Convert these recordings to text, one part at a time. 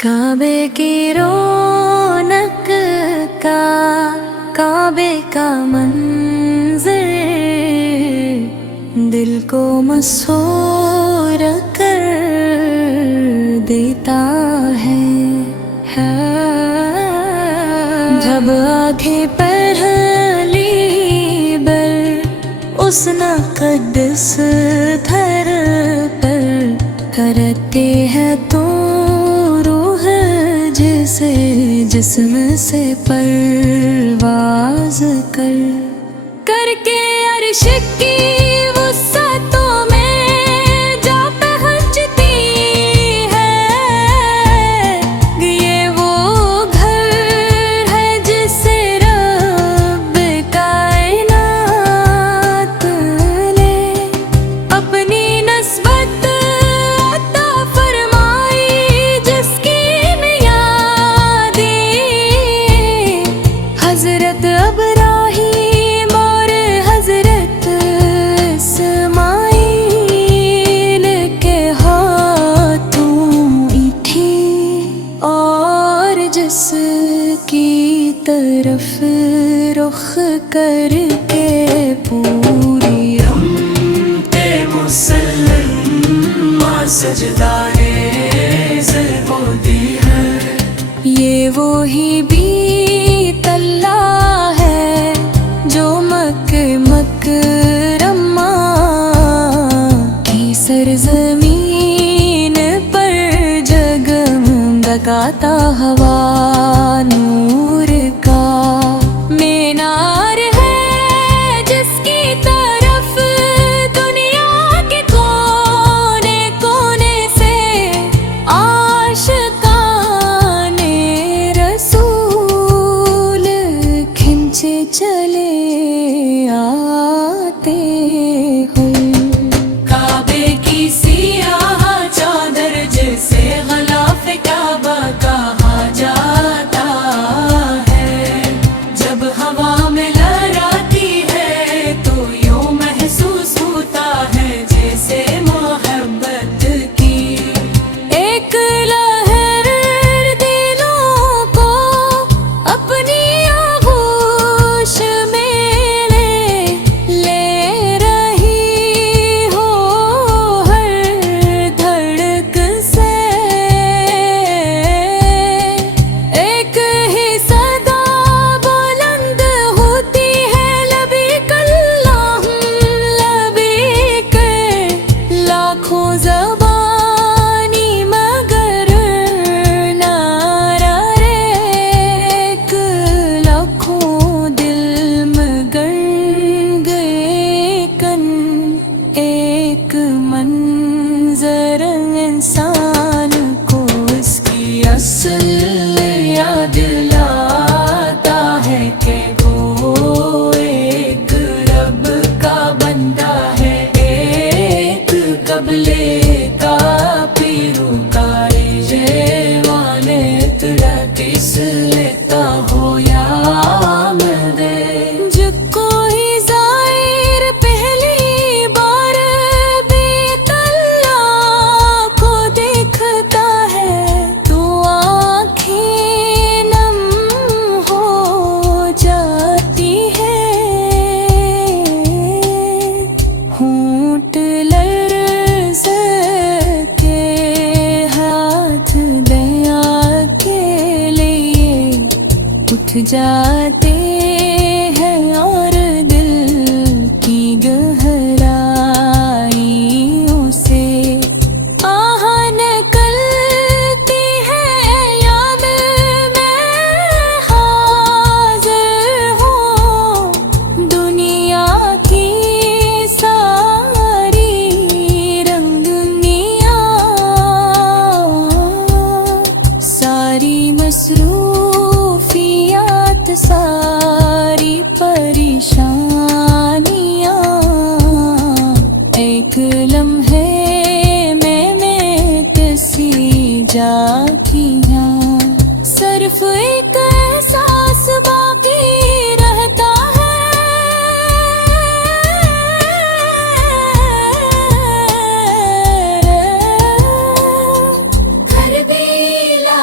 काबे की रौनक का, काबे का मंज़र दिल को मसरूर कर देता है। जब आंखें पहली बार उस नक़द्स धर पर करते हैं तो रूह जिसे जिस्म से परवाज़ करके अर्श की वुसअतों में जा पहुँचती है। ये वो घर है जिसे रब कायनात ने अपनी नस्बत अता फरमाई, जिसकी मियादी हज़रत इब्राहीम और हज़रत इस्माईल के हाथों थी, और जिसकी तरफ रुख करके पूरी ते मुसल्लमा सजदाए ज़रबोदी है। ये वो ही बीत अल्लाह है जो मकरमा की सरज़मीन पर जगमगाता हवा नूर का मीनार है, जिसकी तरफ दुनिया के कोने कोने से आशिकाने रसूल खिंचे चले आते हैं। काबे की सियाह चादर जिसे ग़िलाफ़ काबा कहा जाता है, जब हवा में लहराती है तो यूं महसूस होता है जैसे मोहब्बत की एक लहर दिलों को अपनी आगोश में ले रही हो हर धड़क से। एक ही सदा बुलंद होती है, लबैक अल्लाहुम्मा लबैक, लाखों ज़बानी मगर नारा एक, लाखों दिल मगर गए कन एक मंजर इंसान को इसकी असल याद लाता है कि वो एक रब का बंदा है, एक कबले का पीरूकारी जेवाने तेरा किस लेता हो या मदे। जब कोई ज़ाहिर पहली बार बेत अल्लाह को देखता है तो आँखें नम हो जाती है, होंठ लरज़ते हाथ दया के लिए उठ जाते हैं, और दिल की गहराइयों से आह निकलती है। याद में हाज़िर हूँ दुनिया की सारी रंगनियाँ, सारी मसरूफियात, सारी परेशानियाँ एक लम्हे में किसी जाकियाँ, सिर्फ एक एहसास बाकी रहता है। करबला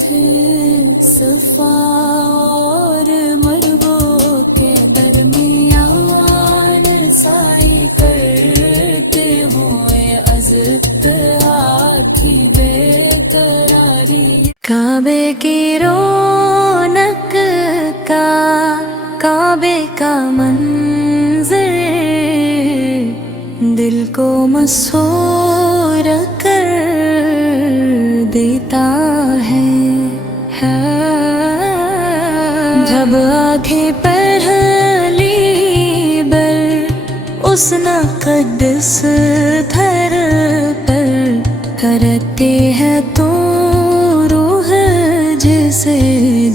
थे सफा और मरवो के दरमियान साई करते हुए अज़तहा की बेकरारी। काबे की रौनक का काबे का मंज़र दिल को मसरूर कर देता है। जब आंखें पहली बार उस नक़द्स थर पर करते हैं तो रूह जिसे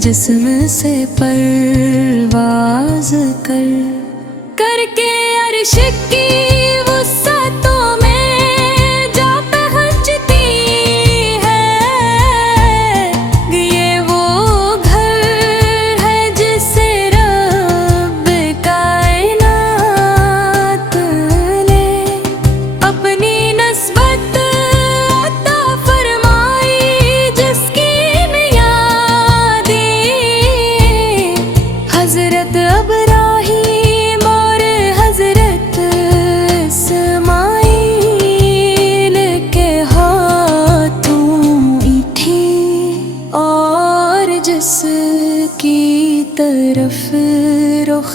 जिस्म से परवाज़ करके अर्श की वुसअतों में जा पहुँचती है। ये वो घर है जिसे रब कायनात ने अपनी नस्बत अता फरमाई, जिसकी मियादी हज़रत इब्राहीम और हज़रत इस्माईल के हाथों ही थी, और जिसकी तरफ रुख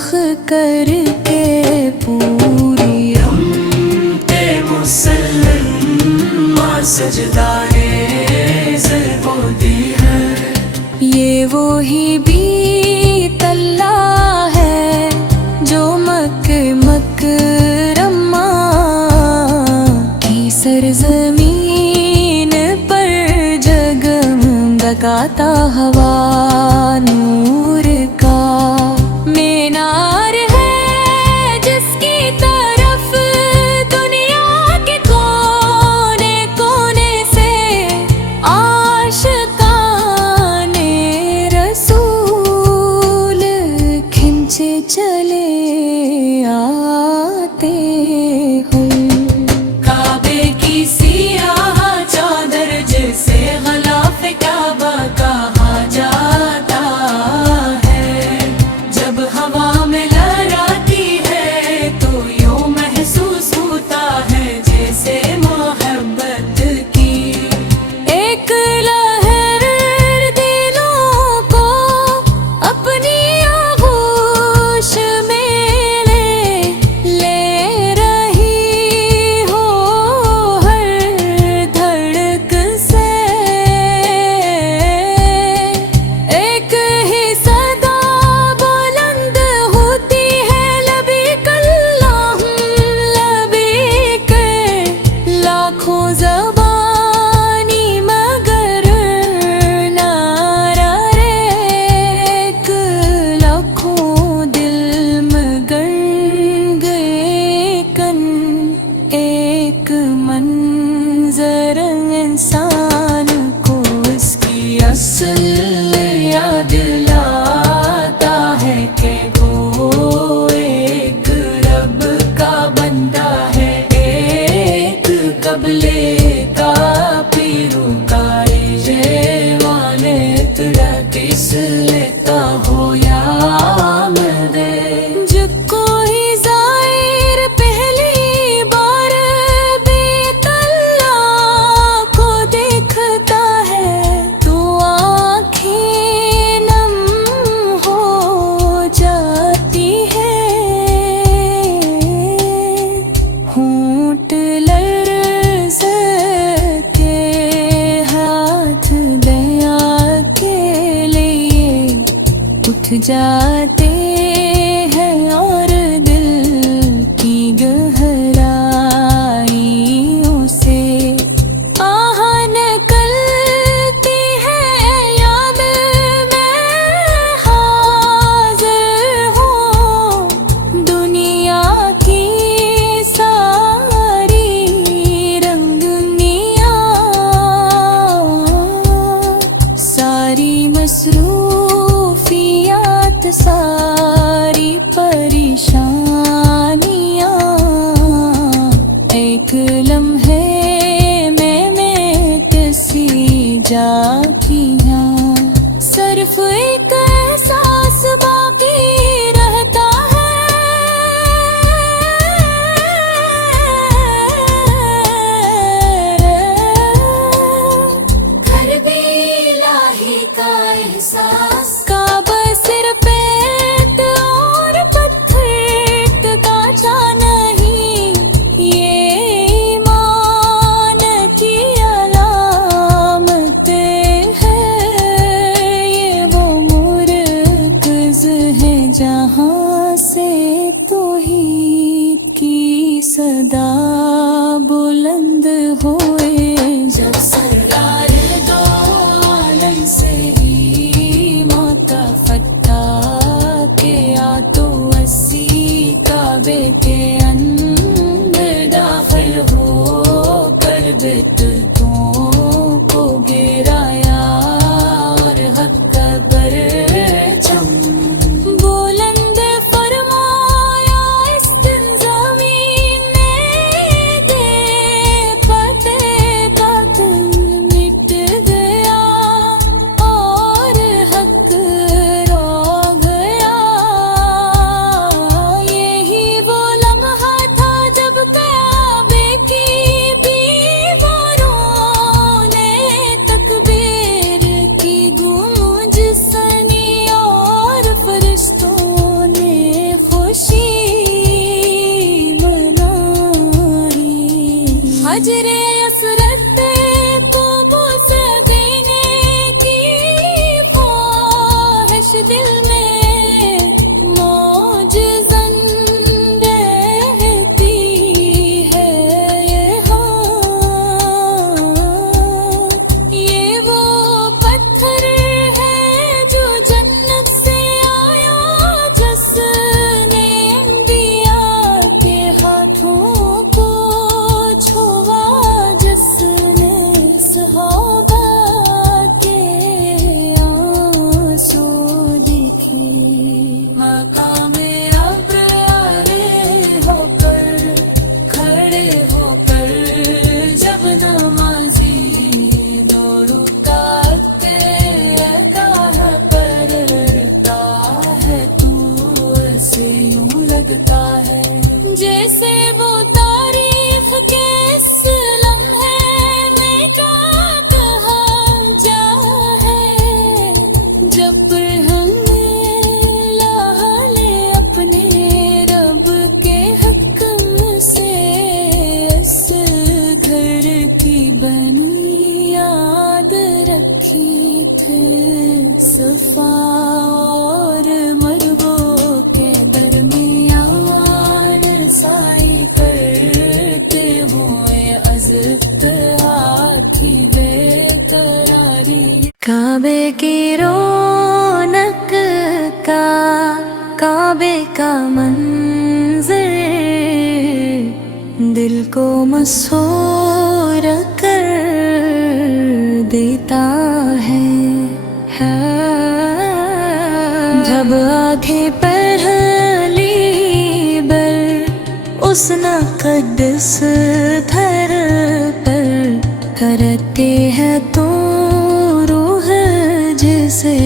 करके पूरी ते मुसल्लमा सजदारे ज़िल्फ़ो दी है। ये वो ही बीत अल्लाह है जो मकरमा की सरज़मीन पर जगमगाता हवा नूर का मीनार है, जिसकी तरफ दुनिया के कोने कोने से आशिकाने रसूल खिंचे चले आते हैं। काबे की सियाह चादर जिसे ग़िलाफ़ काबा कहा जाता है, जब हवा में लहराती है तो यूं महसूस होता है जैसे मोहब्बत की एक लहर दिलों को अपनी आगोश में ले रही हो हर धड़क से। एक ही सदा बुलंद होती है, लबीक अल्लाहुम्मा लबीक, लाखों ज़बानी मगर नारा एक, लाखों दिल मगर गए कन। एक मंजर इंसान को इसकी असल याद दिलाता है कि वो एक रब का बंदा है, एक कबले का पीरू का जेवाने तेरा किस लेता हो या मदे। जब कोई ज़ाहिर पहली बार बेत अल्लाह को देखता है तो आँखें नम हो जाती है, होंठ लरज़ते हाथ दया के लिए उठ जाते हैं, और दिल की गहराइयों से आह निकलती है। याद में हाज़िर हूँ दुनिया की सारी रंगनियाँ, सारी मसरूफियात सारी परेशानियाँ एक लम्हे में मिट सी जाती हैं। से ही मौत फटा के आ तो अस्सी काबे के अंदर दाखिल हो कर बितों को गिराया और हक का परचम बुलंद फरमाया इस दिन ज़मीन ने दे पते कातिल मिट गया और हक रो गया। यही वो लम्हा था जब काबे की दीवारों ने तकबीर की गूंज सनी और फरिश्तों ने खुशी मनाई। हजरे असरत को बोसा देने की ख्वाहिश दिल में मौजज़न रहती है। ये वो पत्थर है जो जन्नत से आया जिसने अंबिया के हाथों को छुआ, जिसने सहाबा के आंसू देखे। मकामे अब्रारे होकर खड़े होकर जब नमाजी दो रुकाते कहा पढ़ता है तू ऐसे यूं लगता है जैसे वो तारीख के इस लम्हे में क्या कहा जा है। जब हमें लाले अपने रब के हक से इस घर की बनी याद रखी थी। सफा और मरवो के दरमियान साई करते हुए अज़त हाथी बेकरारी। काबे की रौनक का काबे का मंज़र दिल को मसरूर कर देता है। जब आधे पहली बर उस नक़दस धर पर करते हैं तो रूह जिसे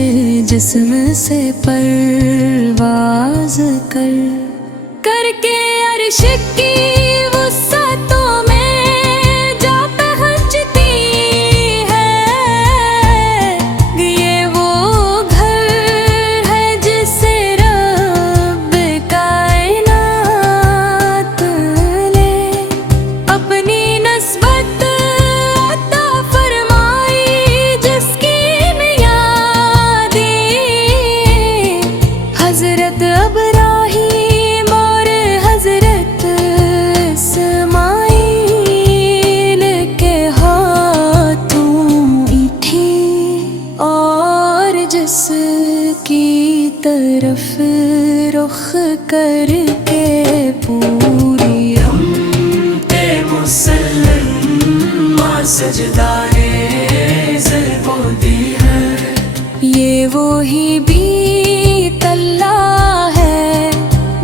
जिस्म से परवाज़ करके अर्श की वुसअतों में जा पहुँचती है। ये वो घर है जिसे रब कायनात ने अपनी नस्बत अता फरमाई, जिसकी मियादी हज़रत इब्राहीम और हज़रत इस्माईल के हाथों थी और जिसकी तरफ रुख करके पूरी हमते मुसल्लम सजदाए ज़ल्फ़ो दी है। ये वो ही बीत अल्लाह है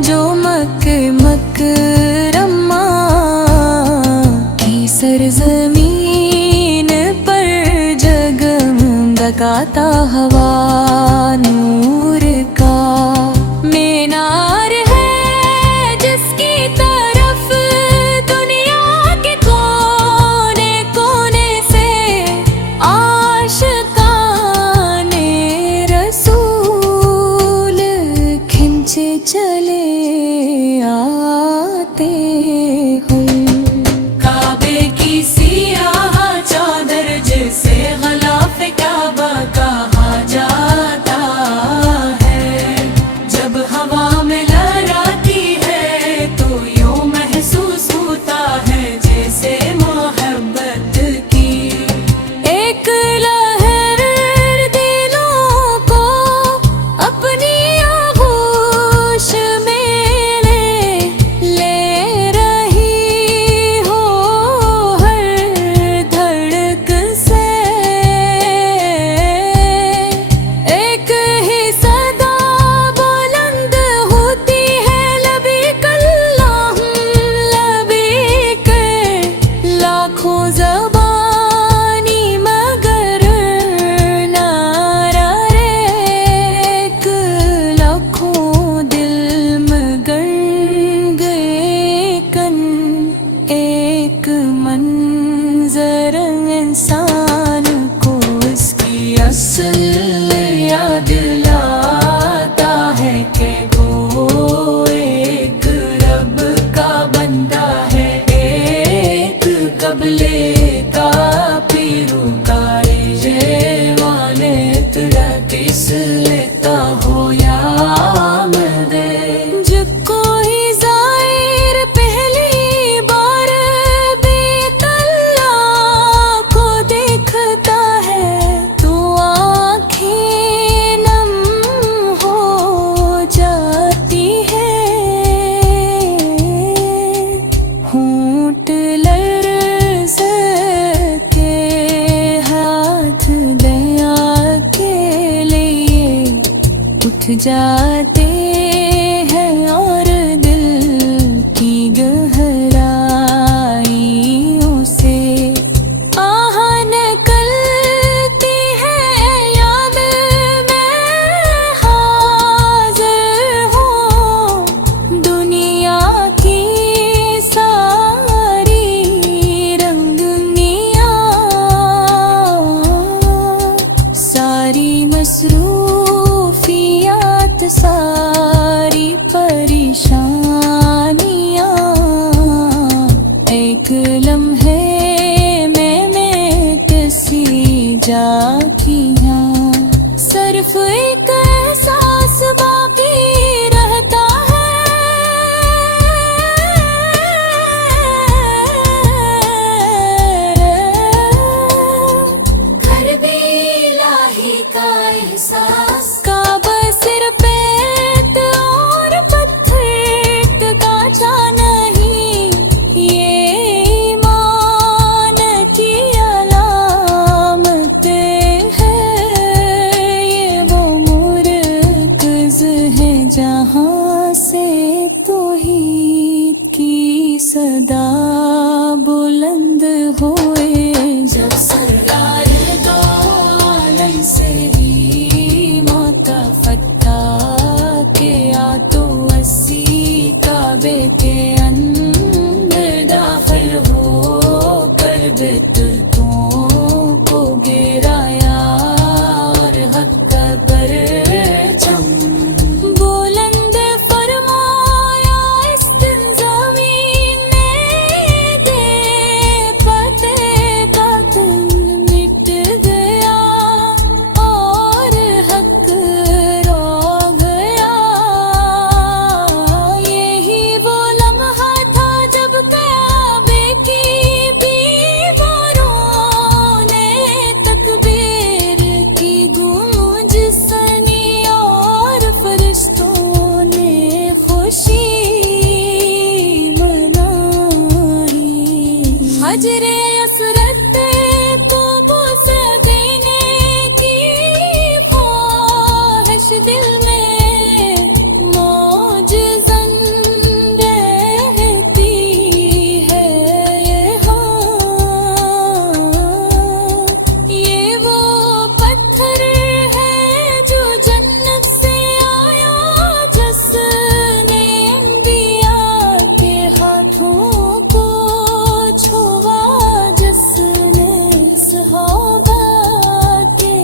जो मकरमा की सरज़मीन पर जगमगाता हवा नूर का मीनार है, जिसकी तरफ दुनिया के कोने कोने से आशिकाने रसूल खिंचे चले आते हैं। काबे की सियाह चादर जिसे गलाफ काबा कहा जाता है, जब हवा में नस्ल याद लाता है कि वो एक रब का बंदा है, एक कबले का पीरूकारी ये वाले तेरा किस लेता हो या मदे। जब कोई जाहिर पहली बार बेतल्ला को देखता है तो आँखें नम हो जाती है, होंठ लर्ज़ के हाथ दया के लिए उठ जाते हैं और दिल की गहराइयों से आह निकलती है याद में हाज़िर हूँ। दुनिया की सारी रंगनियाँ, सारी मसरूफियात, सारी परेशानियाँ एक लम्हे में मिट सी जाती हैं। सिर्फ एक एहसास बाकी रहता है, घर भी इलाही का एहसास। काबा सिर पे और पत्थर का नहीं, ये ईमान की अलामत है। ये वो मुरकज़ है जहाँ से तौहीद की सदा बुलंद होए। जब सरकार दो आलम से ही मोतफक्का के आ तो 80 काबे के अंदर दाखिल हो कर बिदअतों को गिराया और हक का परचम बुलंद फरमाया। इस दिन ज़मीन में दे पते का दिन मिट गया और हक रो गया। यही वो लम्हा था जब काबे की दीवारों ने तकबीर की गूंज सनी और फरिश्तों ने खुशी मनाई। हजरे असरत को बोसा देने की ख्वाहिश दिल में मौजज़न रहती है। ये वो पत्थर है जो जन्नत से आया, जिसने अंबिया के हाथों को छुआ, जिसने सहाबा के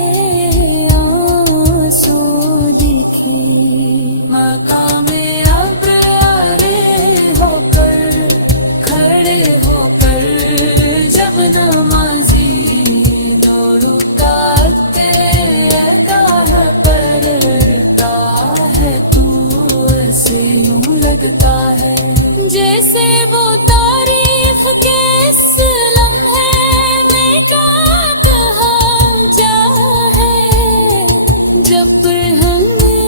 आंसू देखे। मकामे अब्रारे होकर खड़े होकर जब नमाज़ी दो रुकाते काया करता है तू, ऐसे यूं लगता है जैसे वो तारीख के इस लम्हे में क्या कहा जाए। जब हमने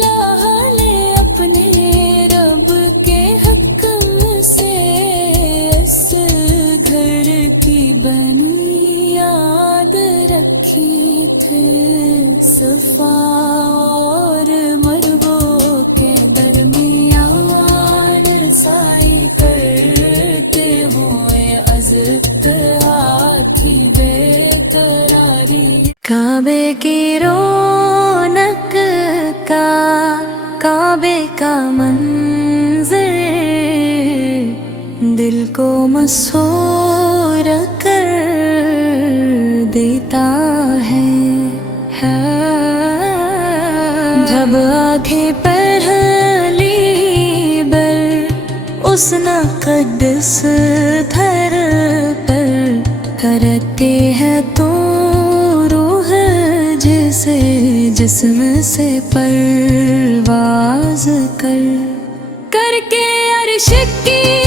लाले अपने रब के हक से इस घर की बुनियाद रखी थी, सफा और मरवो के दरमियान साई करते हुए अज़ता की बेकरारी। काबे की रौनक का, काबे का मंज़र दिल को मसरूर कर देता है। बैठा, जब आंखें पहली बर उस नक़द्स धर पर करते हैं तो रूह जिसे जिस्म से परवाज कर, करके अर्श की